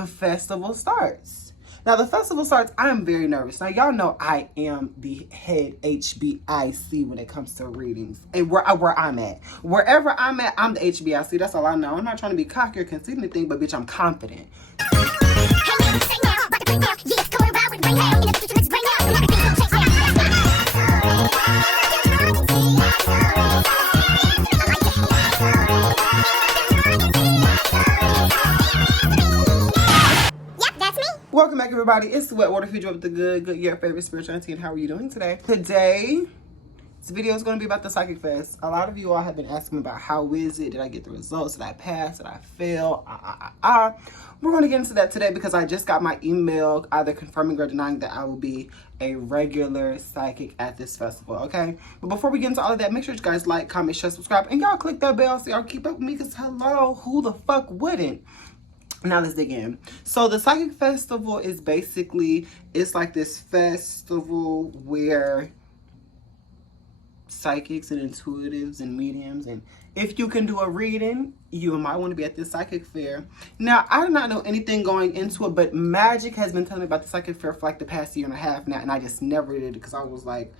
the festival starts. Now, the festival starts, I am very nervous. Now, y'all know I am the head HBIC when it comes to readings. And where I'm at. Wherever I'm at, I'm the HBIC. That's all I know. I'm not trying to be cocky or conceit anything, but bitch, I'm confident. Welcome back, everybody. It's Wterfiji with the good, your favorite spiritual auntie. And how are you doing today? Today, this video is going to be about the Psychic Fest. A lot of you all have been asking me about how is it? Did I get the results? Did I pass? Did I fail? We're going to get into that today because I just got my email either confirming or denying that I will be a regular psychic at this festival, okay? But before we get into all of that, make sure you guys like, comment, share, subscribe, and y'all click that bell so y'all keep up with me because hello, who the fuck wouldn't? Now let's dig in. So the Psychic Festival is basically, it's like this festival where psychics and intuitives and mediums, and if you can do a reading, you might want to be at this psychic fair. Now, I did not know anything going into it, but Magic has been telling me about the psychic fair for like the past year and a half now, and I just never did it because I was like,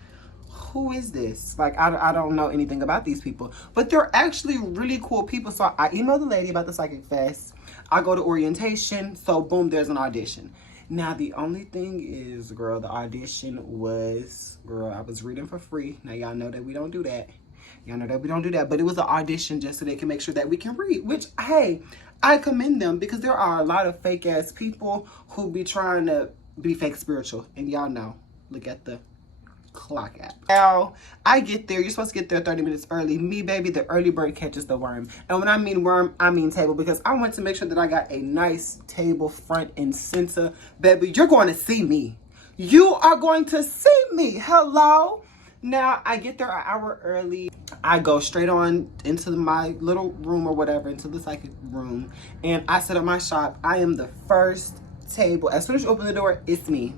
who is this? Like, I don't know anything about these people, but they're actually really cool people. So I emailed the lady about the Psychic Fest. I go to orientation, so boom, there's an audition. Now, the only thing is, girl, the audition was, girl, I was reading for free. Now, y'all know that we don't do that. Y'all know that we don't do that, but it was an audition just so they can make sure that we can read, which, hey, I commend them because there are a lot of fake-ass people who be trying to be fake spiritual, and y'all know, look at the clock app. Now, I get there. You're supposed to get there 30 minutes early. Me, baby, the early bird catches the worm. And when I mean worm, I mean table, because I want to make sure that I got a nice table front and center. Baby, you're going to see me. You are going to see me. Hello. Now, I get there an hour early. I go straight on into my little room or whatever, into the psychic room, and I set up my shop. I am the first table. As soon as you open the door, it's me.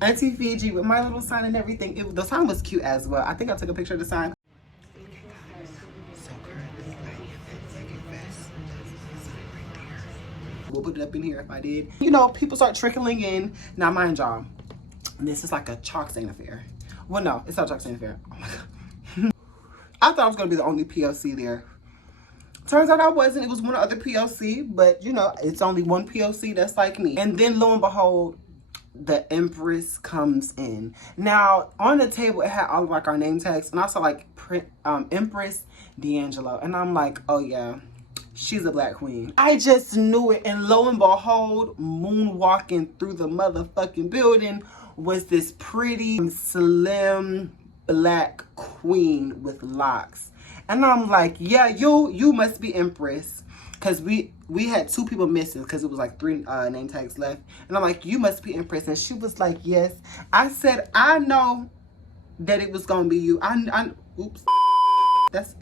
Wterfiji with my little sign and everything. The sign was cute as well. I think I took a picture of the sign. So currently I am at Psychic Fest. Right there. We'll put it up in here if I did. You know, people start trickling in. Now, mind y'all, this is like a chalk stain affair. Well, no, it's not a chalk stain affair. Oh my God. I thought I was going to be the only POC there. Turns out I wasn't. It was one other POC, but you know, it's only one POC that's like me. And then lo and behold, the Empress comes in. Now, on the table, it had all of like our name tags and also like Empress D'Angelo. And I'm like, oh yeah, she's a black queen. I just knew it. And lo and behold, moonwalking through the motherfucking building was this pretty, slim, black queen with locks. And I'm like, yeah, you must be Empress. Because we had 2 people missing because it was like 3 name tags left. And I'm like, you must be Empress. And she was like, yes. I said, I know that it was going to be you. Oops. That's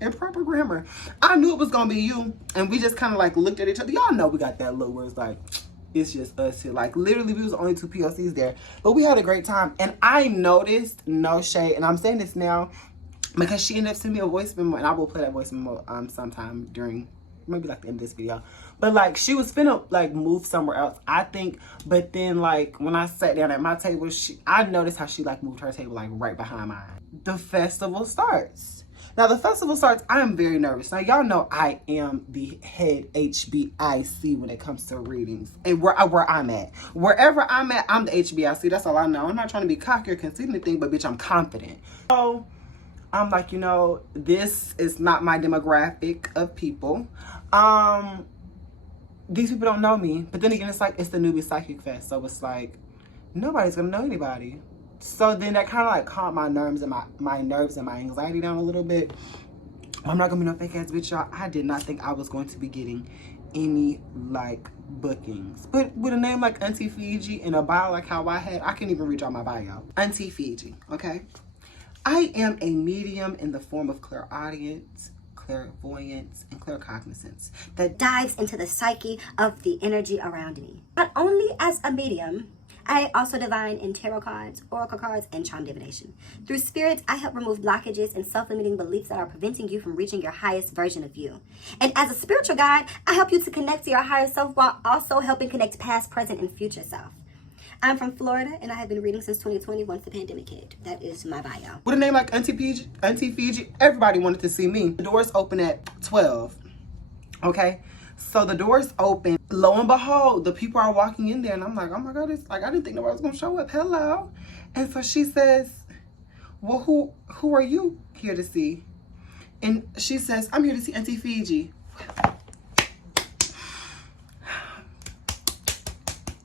improper grammar. I knew it was going to be you. And we just kind of like looked at each other. Y'all know we got that look where it's like, it's just us here. Like literally we was only 2 POCs there. But we had a great time. And I noticed, no shade, and I'm saying this now, because she ended up sending me a voice memo, and I will play that voice memo sometime during maybe like the end of this video. But like she was finna like move somewhere else, I think. But then like when I sat down at my table, I noticed how she like moved her table like right behind mine. The festival starts. Now the festival starts, I am very nervous. Now y'all know I am the head HBIC when it comes to readings. And where I'm at. Wherever I'm at, I'm the HBIC. That's all I know. I'm not trying to be cocky or conceit anything, but bitch, I'm confident. So I'm like, you know, this is not my demographic of people. These people don't know me. But then again, it's like, it's the Newbie Psychic Fest. So it's like, nobody's going to know anybody. So then that kind of like calmed my nerves and my nerves and my anxiety down a little bit. I'm not going to be no fake ass bitch, y'all. I did not think I was going to be getting any like bookings. But with a name like Wterfiji and a bio like how I had, I can't even read y'all my bio. Wterfiji, okay? I am a medium in the form of clairaudience, clairvoyance, and claircognizance that dives into the psyche of the energy around me. Not only as a medium, I also divine in tarot cards, oracle cards, and charm divination. Through spirits, I help remove blockages and self-limiting beliefs that are preventing you from reaching your highest version of you. And as a spiritual guide, I help you to connect to your higher self while also helping connect past, present, and future self. I'm from Florida, and I have been reading since 2020 once the pandemic hit. That is my bio. With a name like Wterfiji, everybody wanted to see me. The doors open at 12, okay? So the doors open. Lo and behold, the people are walking in there, and I'm like, oh my God, it's like, I didn't think nobody was gonna show up. Hello. And so she says, well, who are you here to see? And she says, I'm here to see Wterfiji.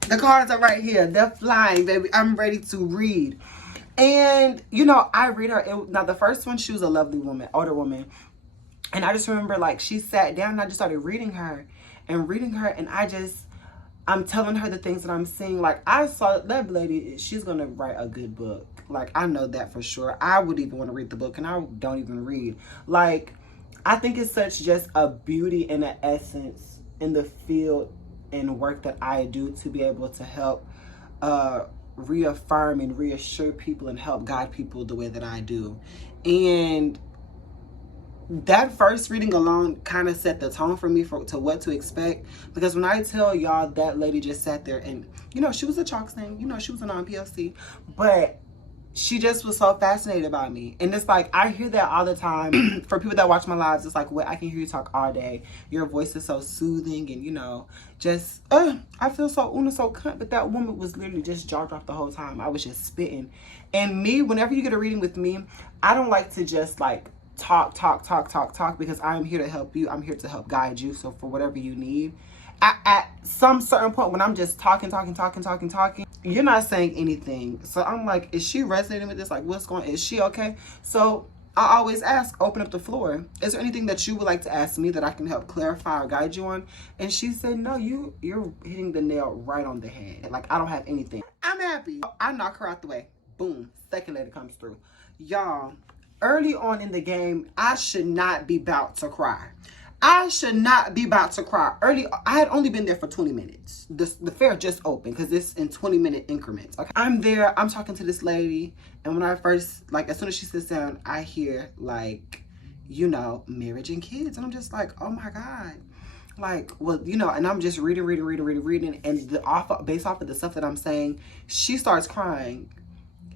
The cards are right here. They're flying, baby. I'm ready to read. And, you know, I read her. Now, the first one, she was a lovely woman, older woman. And I just remember, like, she sat down and I just started reading her. And I'm telling her the things that I'm seeing. Like, I saw that lady, she's going to write a good book. Like, I know that for sure. I would even want to read the book, and I don't even read. Like, I think it's such just a beauty and an essence in the field and work that I do to be able to help reaffirm and reassure people and help guide people the way that I do. And that first reading alone kind of set the tone for me to what to expect, because when I tell y'all, that lady just sat there and, you know, she was a chalk thing, you know, she was a non-POC, but she just was so fascinated by me. And it's like, I hear that all the time for people that watch my lives. It's like, well, I can hear you talk all day. Your voice is so soothing, and, you know, just, I feel so cunt. But that woman was literally just jaw dropped the whole time. I was just spitting. And me, whenever you get a reading with me, I don't like to just like talk, because I'm here to help you. I'm here to help guide you. So for whatever you need, at some certain point when I'm just talking, you're not saying anything. So I'm like, is she resonating with this? Like, what's going on? Is she okay? So I always ask, open up the floor. Is there anything that you would like to ask me that I can help clarify or guide you on? And she said, no, you're hitting the nail right on the head. Like, I don't have anything. I'm happy. I knock her out the way. Boom. Second lady comes through. Y'all, early on in the game, I should not be about to cry. Early, I had only been there for 20 minutes. The fair just opened because it's in 20-minute increments. Okay, I'm there. I'm talking to this lady, and when I first, like, as soon as she sits down, I hear, like, you know, marriage and kids, and I'm just like, oh my God. Like, well, you know, and I'm just reading, and based off of the stuff that I'm saying, she starts crying,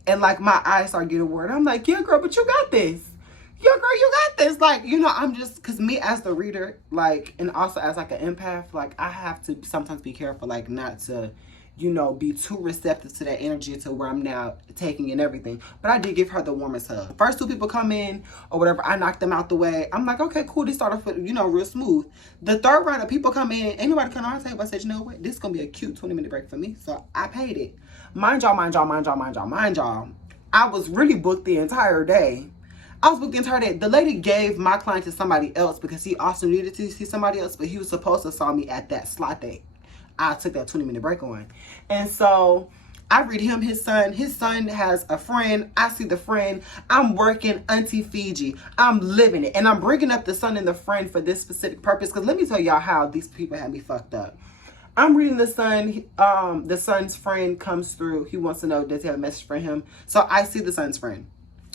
and like my eyes start getting word. I'm like, yeah, girl, but you got this. Yeah, girl, you got this. Like, you know, I'm just, because me as the reader, like, and also as like an empath, like, I have to sometimes be careful, like, not to, you know, be too receptive to that energy to where I'm now taking in everything. But I did give her the warmest hug. First two people come in or whatever, I knocked them out the way. I'm like, okay, cool. They start off with, you know, real smooth. The third round of people come in, anybody come on our table, I said, you know what? This is going to be a cute 20-minute break for me. So I paid it. Mind y'all. I was really booked the entire day. The lady gave my client to somebody else because he also needed to see somebody else, but he was supposed to saw me at that slot that I took that 20-minute break on. And so I read him his son. His son has a friend. I see the friend. I'm working Wterfiji. I'm living it. And I'm bringing up the son and the friend for this specific purpose, because let me tell y'all how these people had me fucked up. I'm reading the son. The son's friend comes through. He wants to know, does he have a message for him? So I see the son's friend.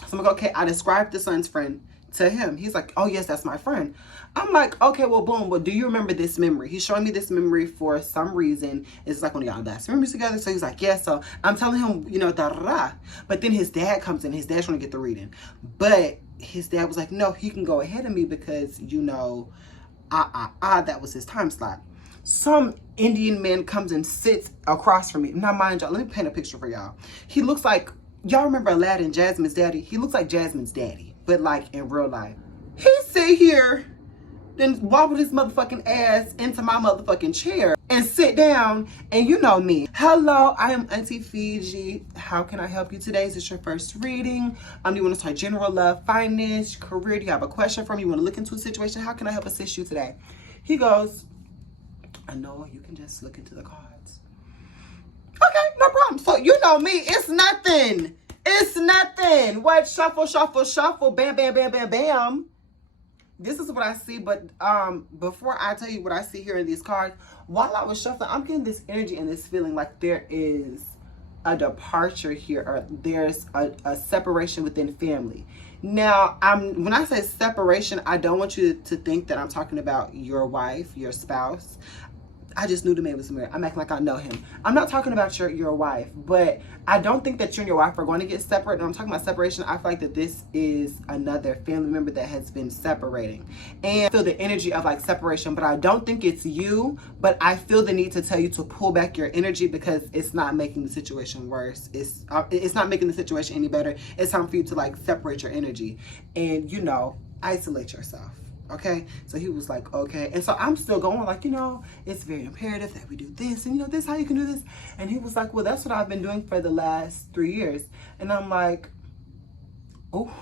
So I'm like, okay, I described the son's friend to him. He's like, oh yes, that's my friend. I'm like, okay, well, boom. Well, do you remember this memory? He's showing me this memory for some reason. It's like one of y'all best memories together. So he's like, yeah. So I'm telling him, you know, da-da-da. But then his dad comes in. His dad's trying to get the reading. But his dad was like, no, he can go ahead of me because, you know, that was his time slot. Some Indian man comes and sits across from me. Now, mind y'all, let me paint a picture for y'all. He looks like, y'all remember Aladdin, Jasmine's daddy? He looks like Jasmine's daddy, but like in real life. He sit here, then wobble his motherfucking ass into my motherfucking chair and sit down, and you know me. Hello, I am Wterfiji. How can I help you today? Is this your first reading? Do you want to start general love, finance, career? Do you have a question for me? You want to look into a situation? How can I help assist you today? He goes, I know you can just look into the cards. Okay, no problem. So you know me, it's nothing. It's nothing. What? Shuffle, shuffle, shuffle, bam, bam, bam, bam, bam. This is what I see, but before I tell you what I see here in these cards, while I was shuffling, I'm getting this energy and this feeling like there is a departure here, or there's a separation within family. Now, when I say separation, I don't want you to think that I'm talking about your wife, your spouse. I just knew the man was married. I'm acting like I know him. I'm not talking about your wife, but I don't think that you and your wife are going to get separate. And I'm talking about separation. I feel like that this is another family member that has been separating. And I feel the energy of like separation, but I don't think it's you, but I feel the need to tell you to pull back your energy because it's not making the situation worse. It's not making the situation any better. It's time for you to like separate your energy and, you know, isolate yourself. Okay, so he was like, okay. And so I'm still going like, you know, it's very imperative that we do this, and you know, this how you can do this. And he was like, well, that's what I've been doing for the last 3 years. And I'm like, oh,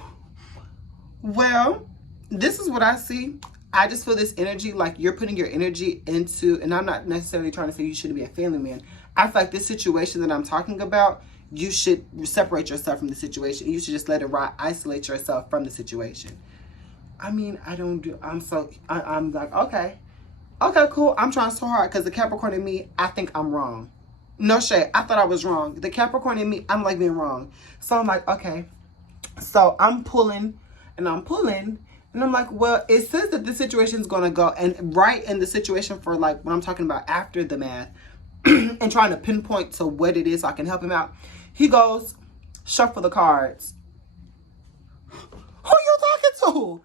well, this is what I see. I just feel this energy, like you're putting your energy into, and I'm not necessarily trying to say you shouldn't be a family man. I feel like this situation that I'm talking about, you should separate yourself from the situation. You should just let it ride, isolate yourself from the situation. I mean, I'm like, okay, cool. I'm trying so hard because the Capricorn in me, I think I'm wrong. No shade. I thought I was wrong. The Capricorn in me, I'm like being wrong. So I'm like, okay. So I'm pulling and I'm pulling and I'm like, well, it says that this situation is going to go, and right in the situation for like when I'm talking about after the math and trying to pinpoint to what it is so I can help him out. He goes, shuffle the cards. Who you talking to?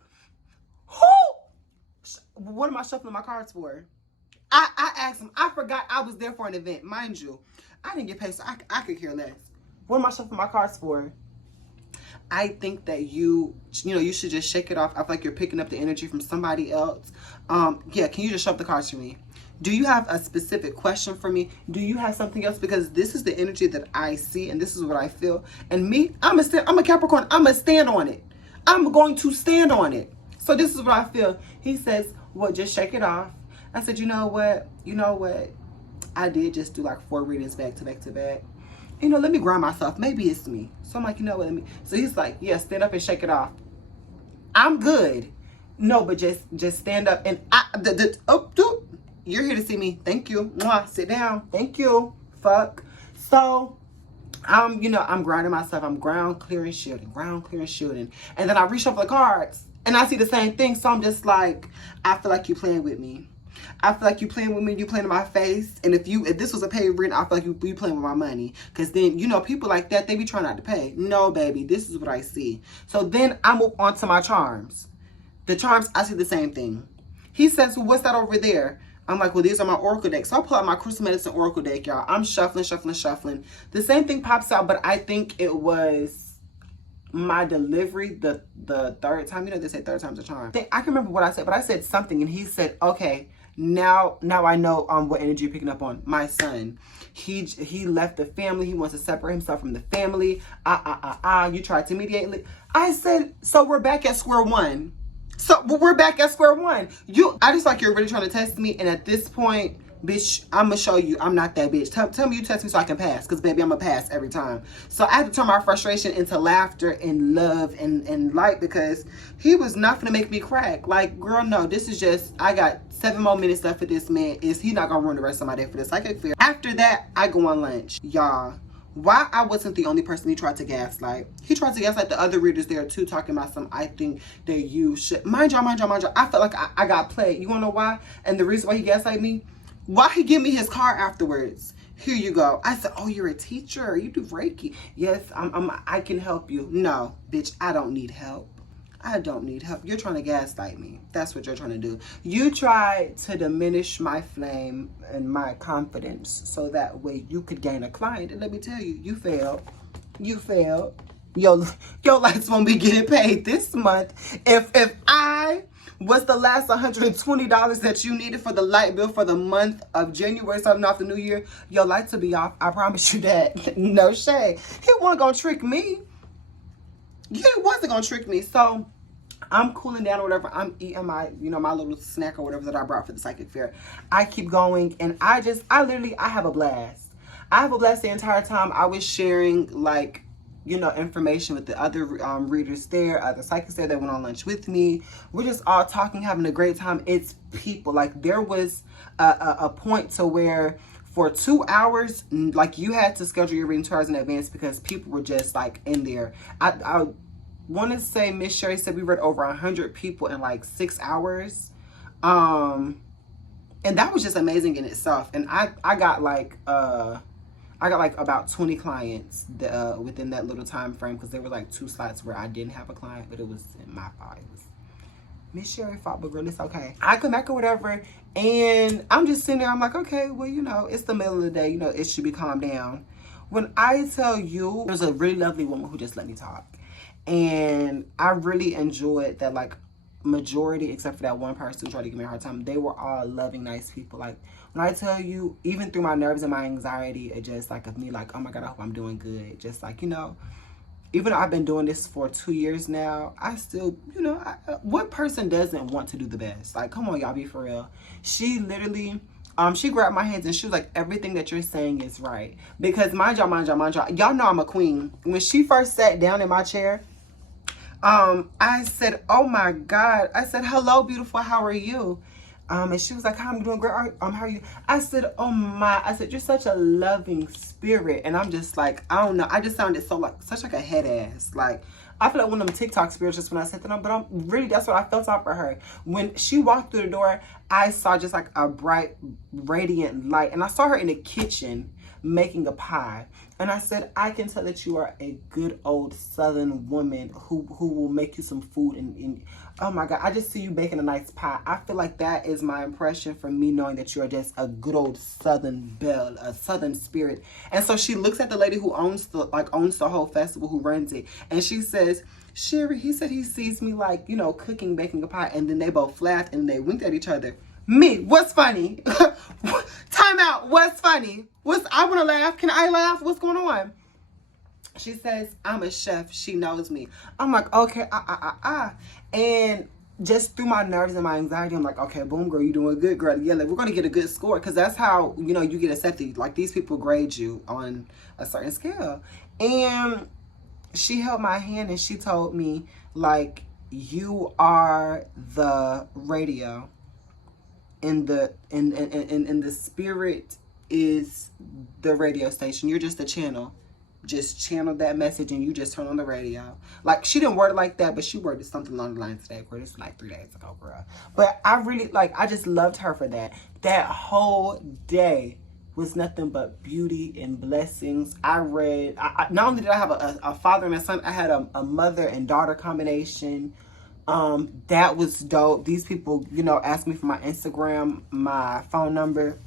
What am I shuffling my cards for? I asked him. I forgot I was there for an event. Mind you, I didn't get paid, so I could care less. What am I shuffling my cards for? I think that you should just shake it off. I feel like you're picking up the energy from somebody else. Yeah, can you just shuffle the cards for me? Do you have a specific question for me? Do you have something else? Because this is the energy that I see, and this is what I feel. And me, I'm a Capricorn. I'm going to stand on it. I'm going to stand on it. So this is what I feel. He says, well, just shake it off. I said, you know what? I did just do like 4 readings back to back to back. You know, let me ground myself. Maybe it's me. So I'm like, you know what? So he's like, yeah, stand up and shake it off. I'm good. No, but just stand up and you're here to see me. Thank you. Mwah, sit down. Thank you. Fuck. So I'm grounding myself. I'm ground clearing, shielding. And then I reshuffle the cards. And I see the same thing, so I'm just like, I feel like you playing with me. I feel like you playing with me, you playing in my face. And if this was a paid reading, I feel like you playing with my money. Because then, you know, people like that, they be trying not to pay. No, baby, this is what I see. So then I move on to my charms. The charms, I see the same thing. He says, well, what's that over there? I'm like, well, these are my oracle decks. So I pull out my Crystal Medicine oracle deck, y'all. I'm shuffling. The same thing pops out, but I think it was my delivery the third time. You know, they say third time's a charm. I can remember what I said, but I said something and he said, okay, now I know what energy you're picking up on. My son, he left the family. He wants to separate himself from the family. You tried to mediate. I said, so we're back at square one. I just like you're really trying to test me, and at this point, bitch, I'm gonna show you I'm not that bitch. Tell me you test me so I can pass, because baby, I'm gonna pass every time. So I had to turn my frustration into laughter and love and light, because he was not gonna make me crack. Like, girl, no, this is just, I got 7 more minutes left for this man. He not gonna ruin the rest of my day for this. I can feel. After that, I go on lunch. Y'all, why I wasn't the only person he tried to gaslight. He tried to gaslight the other readers there too, talking about I think that you should, mind y'all. I felt like I got played. You wanna know why? And the reason why he gaslighted me? Why he give me his card afterwards? Here you go. I said, oh, you're a teacher. You do Reiki. Yes, I can help you. No, bitch, I don't need help. You're trying to gaslight me. That's what you're trying to do. You try to diminish my flame and my confidence so that way you could gain a client. And let me tell you, you failed. Your lights won't be getting paid this month. If I was the last $120 that you needed for the light bill for the month of January, starting off the new year, your lights will be off. I promise you that. No shade. He wasn't gonna trick me. He wasn't gonna trick me. So I'm cooling down or whatever. I'm eating my little snack or whatever that I brought for the psychic fair. I keep going, and I have a blast. I have a blast the entire time. I was sharing information with the other readers there, other psychics there that went on lunch with me. We're just all talking, having a great time. It's people. Like, there was a point to where for 2 hours, like you had to schedule your reading 2 hours in advance because people were just like in there. I want to say Miss Sherry said we read over 100 people in like 6 hours. And that was just amazing in itself. And I got like about 20 clients within that little time frame, because there were like 2 slots where I didn't have a client, but it was my fault. It was Miss Sherry fault, but girl, it's okay. I come back or whatever, and I'm just sitting there. I'm like, okay, well, you know, it's the middle of the day. You know, it should be calmed down. When I tell you, there's a really lovely woman who just let me talk. And I really enjoyed that, like, majority, except for that one person who tried to give me a hard time, they were all loving, nice people. Like, when I tell you, even through my nerves and my anxiety, it just, like, of me, like, oh my God, I hope I'm doing good. Just, like, you know, even though I've been doing this for 2 years now, I still, you know, what person doesn't want to do the best? Like, come on, y'all, be for real. She literally, she grabbed my hands and she was like, everything that you're saying is right. Because mind y'all, y'all know I'm a queen. When she first sat down in my chair, I said, oh my God. I said, hello, beautiful, how are you? And she was like, hi, I'm doing great. How are you? I said, oh my, I said, you're such a loving spirit. And I'm just like, I don't know. I just sounded so like, such like a head ass. Like, I feel like one of them TikTok spirits just when I said that, but I'm really, that's what I felt out for her. When she walked through the door, I saw just like a bright, radiant light. And I saw her in the kitchen making a pie. And I said, I can tell that you are a good old Southern woman who will make you some food. And oh my God, I just see you baking a nice pie. I feel like that is my impression from me knowing that you are just a good old Southern belle, a Southern spirit. And so she looks at the lady who owns the whole festival, who runs it. And she says, Sherry, he said he sees me like, you know, cooking, baking a pie. And then they both laughed and they winked at each other. Me, what's funny? Time out, what's funny? I want to laugh. Can I laugh? What's going on? She says, I'm a chef. She knows me. I'm like, okay, And just through my nerves and my anxiety, I'm like, okay, boom, girl, you're doing good, girl. Yeah, like, we're going to get a good score, because that's how, you know, you get accepted. Like, these people grade you on a certain scale. And she held my hand and she told me, like, you are the radio. And the spirit is the radio station. You're just a channel. Just channel that message and you just turn on the radio. Like, she didn't word it like that, but she worded something along the lines today, girl. This was like 3 days ago, girl. But I really, like, I just loved her for that. That whole day was nothing but beauty and blessings. I read, not only did I have a father and a son, I had a mother and daughter combination. That was dope. These people, you know, asked me for my Instagram, my phone number.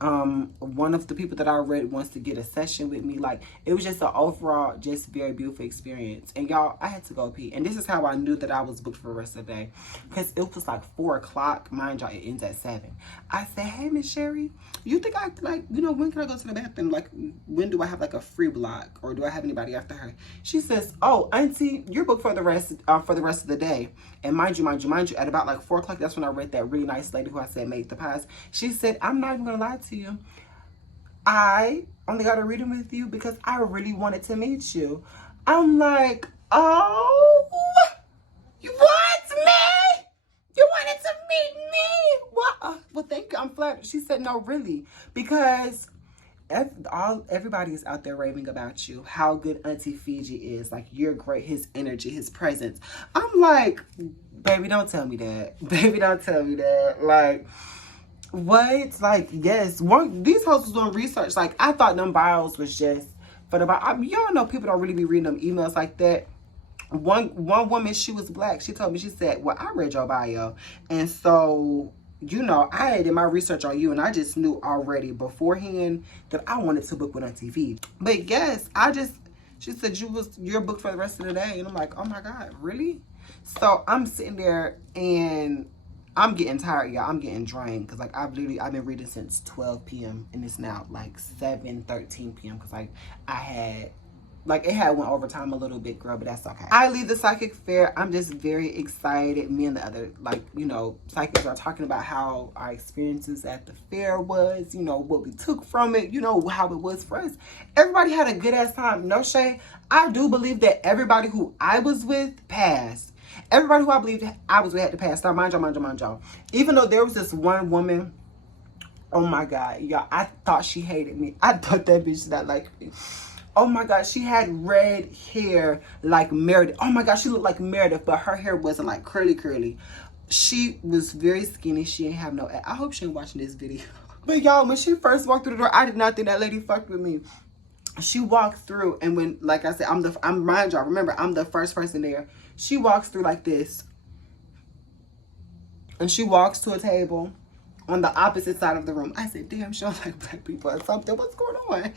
One of the people that I read wants to get a session with me. Like, it was just an overall, just very beautiful experience. And y'all, I had to go pee. And this is how I knew that I was booked for the rest of the day. Because it was like 4 o'clock. Mind y'all, it ends at 7. I said, hey, Miss Sherry, you think I, like, you know, when can I go to the bathroom? Like, when do I have like a free block? Or do I have anybody after her? She says, oh, auntie, you're booked for the rest of the day. And mind you, at about like 4 o'clock, that's when I read that really nice lady who I said made the pies. She said, I'm not even gonna lie to you. I only got a reading with you because I really wanted to meet you. I'm like, oh, what, me? You wanted to meet me? What? Well, thank you. I'm flattered. She said, no, really, because everybody is out there raving about you, how good Wterfiji is. Like, you're great, his energy, his presence. I'm like, baby, don't tell me that. Baby, don't tell me that. Like, what? Like, yes, these hoes was doing research. Like, I thought them bios was just for the bio. Y'all know people don't really be reading them emails like that. One woman, she was black. She told me, she said, well, I read your bio. And so, you know, I did my research on you, and I just knew already beforehand that I wanted to book with Wterfiji. But yes, she said, you're booked for the rest of the day. And I'm like, oh my God, really? So I'm sitting there and I'm getting tired, y'all. I'm getting drained because, like, I've been reading since 12 p.m. and it's now like 7:13 p.m. because, like, it had went overtime a little bit, girl, but that's okay. I leave the psychic fair. I'm just very excited. Me and the other, like, you know, psychics are talking about how our experiences at the fair was, you know, what we took from it, you know, how it was for us. Everybody had a good ass time. No shade. I do believe that everybody who I was with passed. Everybody who I believed I was with had to pass. Now, mind y'all. Even though there was this one woman Oh my God, y'all, I thought she hated me. I thought that bitch did not like me. Oh my God, she had red hair like Meredith. Oh my God, she looked like Meredith, but her hair wasn't like curly. She was very skinny. She ain't have no, I hope she ain't watching this video. But y'all, when she first walked through the door, I did not think that lady fucked with me. She walked through, and when, like I said, mind y'all, remember, I'm the first person there. She walks through like this. And she walks to a table on the opposite side of the room. I said, damn, she don't like black people or something. What's going on?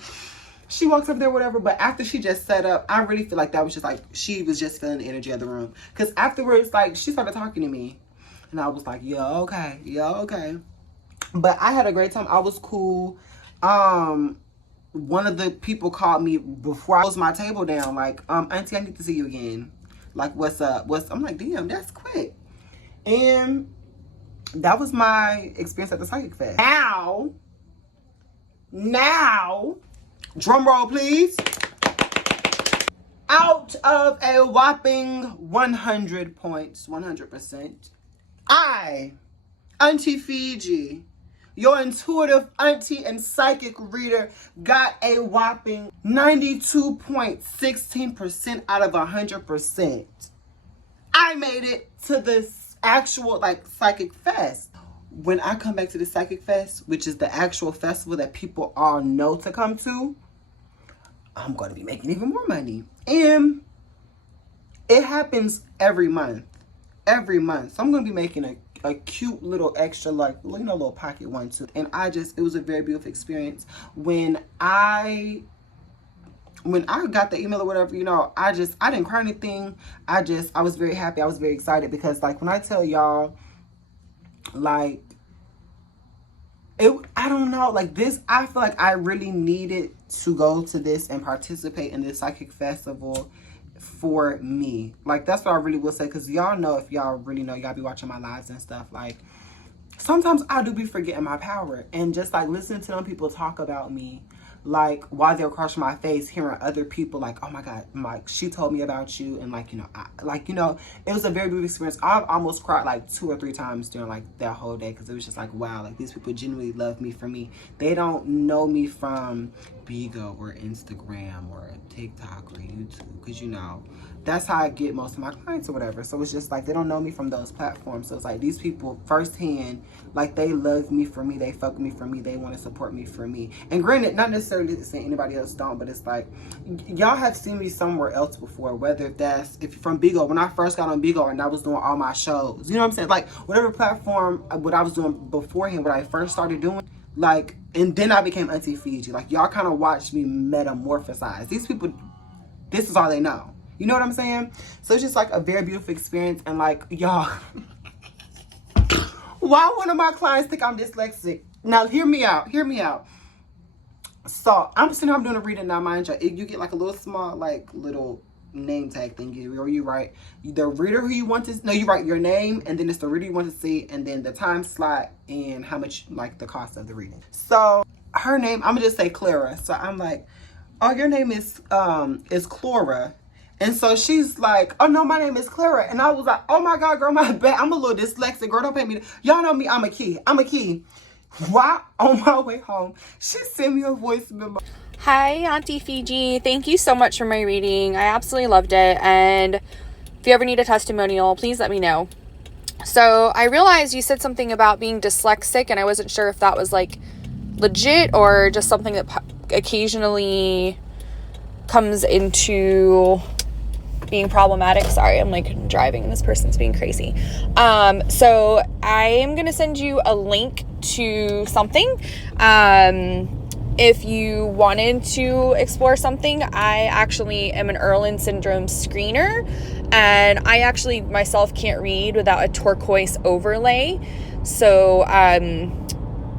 She walks up there, whatever. But after she just set up, I really feel like that was just like, she was just feeling the energy of the room. Because afterwards, like, she started talking to me. And I was like, yeah, okay. Yeah, okay. But I had a great time. I was cool. One of the people called me before I closed my table down. Like, auntie, I need to see you again. Like, what's up? I'm like, damn, that's quick. And that was my experience at the Psychic Fest. Now, drum roll, please. Out of a whopping 100 points, 100%, I, Wterfiji, your intuitive auntie and psychic reader, got a whopping 92.16% out of 100%. I made it to this actual, like, Psychic Fest. When I come back to the Psychic Fest, which is the actual festival that people all know to come to, I'm going to be making even more money. And it happens every month. Every month. So I'm going to be making a cute little extra, like, you know, little pocket one too. And it was a very beautiful experience. When I got the email or whatever, you know, I didn't cry or anything. I was very happy. I was very excited because, like, when I tell y'all, like, I don't know, like, this, I feel like I really needed to go to this and participate in this psychic festival for me. Like, that's what I really will say, because y'all know, if y'all really know, y'all be watching my lives and stuff, like, sometimes I do be forgetting my power, and just, like, listening to them people talk about me, like, while they're across my face, hearing other people, like, oh my God, like, she told me about you, and, like, you know, it was a very beautiful experience. I've almost cried, like, 2 or 3 times during, like, that whole day, because it was just like, wow, like, these people genuinely love me for me. They don't know me from Bigo or Instagram or TikTok or YouTube, because, you know, that's how I get most of my clients or whatever. So it's just like, they don't know me from those platforms. So it's like, these people firsthand, like, they love me for me, they fuck with me for me, they want to support me for me. And granted, not necessarily saying anybody else don't, but it's like, y'all have seen me somewhere else before, whether if you're from Bigo, when I first got on Bigo and I was doing all my shows, you know what I'm saying? Like, whatever platform, what I was doing beforehand, what I first started doing, like, and then I became Wterfiji. Like, y'all kind of watched me metamorphosize. These people, this is all they know. You know what I'm saying? So it's just like a very beautiful experience. And, like, y'all, why one of my clients think I'm dyslexic? Now, hear me out. So I'm sitting here, I'm doing a reading now, mind you. You get like a little small, like, little name tag thing, where you write the reader who you want to, no, you write your name, and then it's the reader you want to see, and then the time slot and how much, like, the cost of the reading. So her name, I'm gonna just say Clara. So I'm like, oh, your name is Clara. And so she's like, oh no, my name is Clara. And I was like, oh my God, girl, my bad. I'm a little dyslexic, girl, don't pay me. Y'all know me, I'm a key. Why, on my way home, she sent me a voice memo. Hi, Wterfiji. Thank you so much for my reading. I absolutely loved it. And if you ever need a testimonial, please let me know. So I realized you said something about being dyslexic, and I wasn't sure if that was, like, legit or just something that occasionally comes into being problematic. Sorry, I'm, like, driving and this person's being crazy. So I am going to send you a link to something. If you wanted to explore something, I actually am an Erland syndrome screener, and I actually myself can't read without a turquoise overlay. So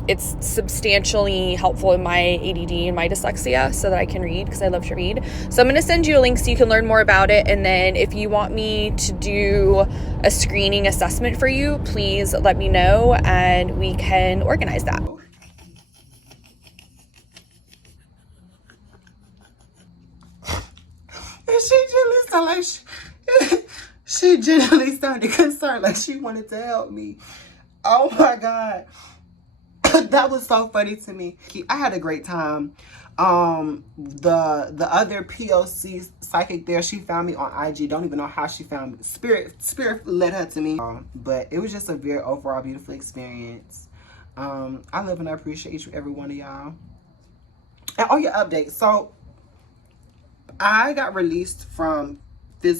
it's substantially helpful in my ADD and my dyslexia so that I can read, because I love to read. So I'm going to send you a link so you can learn more about it. And then if you want me to do a screening assessment for you, please let me know and we can organize that. She genuinely sounded concerned, like she wanted to help me. Oh my God. That was so funny to me. I had a great time. The other POC psychic there, she found me on IG. Don't even know how she found me. Spirit led her to me. But it was just a very overall beautiful experience. I love and I appreciate each and every one of y'all. And all your updates. So I got released from from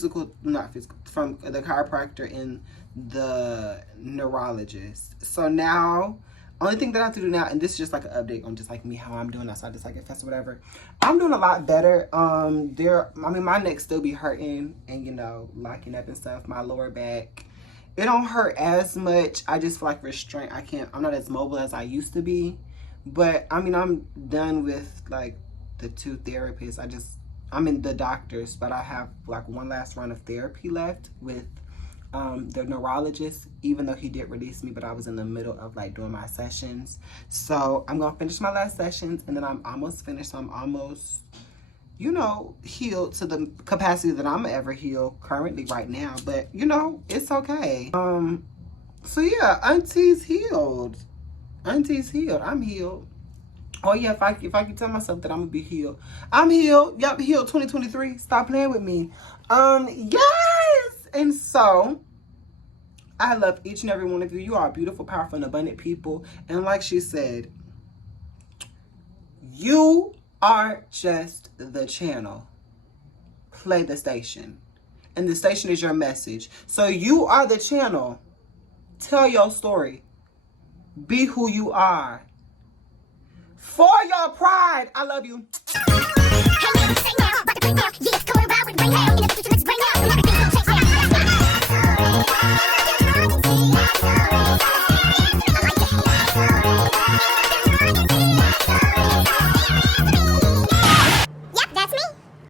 the chiropractor and the neurologist. So now, only thing that I have to do now, and this is just like an update on just like me, how I'm doing outside the Psychic Fest or whatever. I'm doing a lot better. My neck still be hurting and, you know, locking up and stuff. My lower back, it don't hurt as much. I just feel like restraint. I'm not as mobile as I used to be. But I mean, I'm done with like the 2 therapists. I'm in the doctors, but I have like one last run of therapy left with the neurologist, even though he did release me, but I was in the middle of like doing my sessions. So I'm gonna finish my last sessions and then I'm almost finished. So I'm almost, you know, healed to the capacity that I'm ever healed currently right now. But you know, it's okay. So yeah, Auntie's healed. Auntie's healed. I'm healed. Oh yeah, if I can tell myself that I'm gonna be healed. I'm healed. Yep, healed 2023. Stop playing with me. Yes! And so I love each and every one of you. You are beautiful, powerful, and abundant people. And like she said, you are just the channel. Play the station. And the station is your message. So you are the channel. Tell your story. Be who you are. For your pride. I love you.